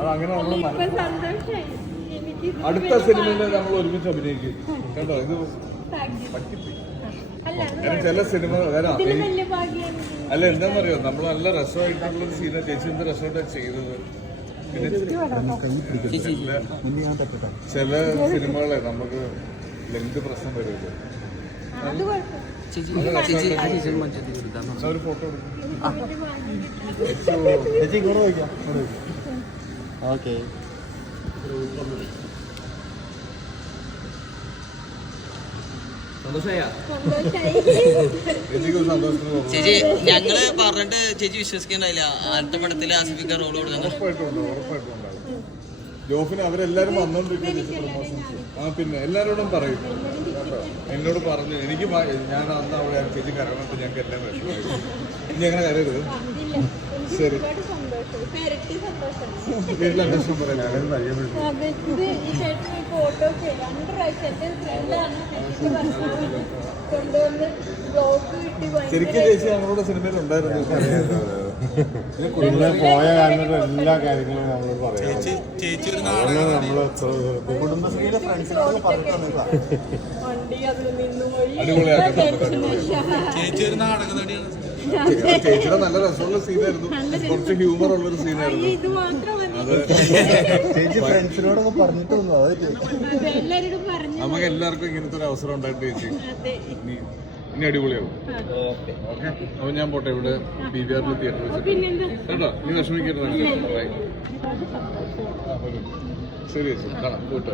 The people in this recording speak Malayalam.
അതങ്ങനെ നമ്മൾ അടുത്ത സിനിമയിൽ നമ്മൾ ഒരുമിച്ച് അഭിനയിക്കും കേട്ടോ. ഇത് ചില സിനിമ വരാം. അല്ല എന്താണെന്നറിയോ, നമ്മൾ നല്ല രസമായിട്ടുള്ളൊരു സീന ചേച്ചി എന്ത് രസമായിട്ടാണ് ചെയ്തത്. പിന്നെ ചില സിനിമകളെ നമുക്ക് ലെങ്ത് പ്രശ്നം വരുമല്ലോ. ഒരു ഫോട്ടോ ഓക്കെ. ചേച്ചി ഞങ്ങള് പറഞ്ഞിട്ട് ചേച്ചി വിശ്വസിക്കണ്ടായില്ല. അടുത്ത പടത്തില് ആസിഫിക്ക റോൾ കൊടുക്കുന്നത് ഉറപ്പായിട്ടും ജോഫിന് അവരെല്ലാരും വന്നോണ്ടിരിക്കും. പിന്നെ എല്ലാരോടും പറയും കേട്ടോ. എന്നോട് പറഞ്ഞു എനിക്ക് ഞാൻ അന്ന് അവിടെ ചേച്ചി കരകണത്ത് ഞങ്ങൾക്ക് എല്ലാം വിഷമമായി. ഇനി അങ്ങനെ കരയരുത്. ശരി, വീട്ടിൽ അന്വേഷണം പറയാം. ഞാനത് പരിചയപ്പെട്ടു. ശരിക്കും ചേച്ചി ഞങ്ങളുടെ സിനിമയിൽ ഉണ്ടായിരുന്നു. പിന്നെ പോയ കാരണത്ത് എല്ലാ കാര്യങ്ങളും നമ്മൾ പറയാം. നമ്മൾ കുടുംബശ്രീയുടെ ഫ്രണ്ട്സിനോട് പറഞ്ഞിട്ടുണ്ട്. ചേച്ചിയുടെ നല്ല രസമുള്ള സീനായിരുന്നു. കുറച്ച് ഹ്യൂമർ ഉള്ളൊരു സീനായിരുന്നു. ചേച്ചി ഫ്രണ്ട്സിനോടൊക്കെ പറഞ്ഞിട്ടൊന്നും നമുക്ക് എല്ലാവർക്കും ഇങ്ങനത്തെ ഒരു അവസരം ഉണ്ടായിട്ട് ചേച്ചി ഇനി അടിപൊളിയാവും. ഓക്കെ, അപ്പൊ ഞാൻ പോട്ടെ. ഇവിടെ PVR തിയേറ്റർ വെച്ചിട്ട് കേട്ടോ. നീ വിഷമിക്കരുത്. ശരി ചേച്ചി, കാണാം. പോട്ടെ.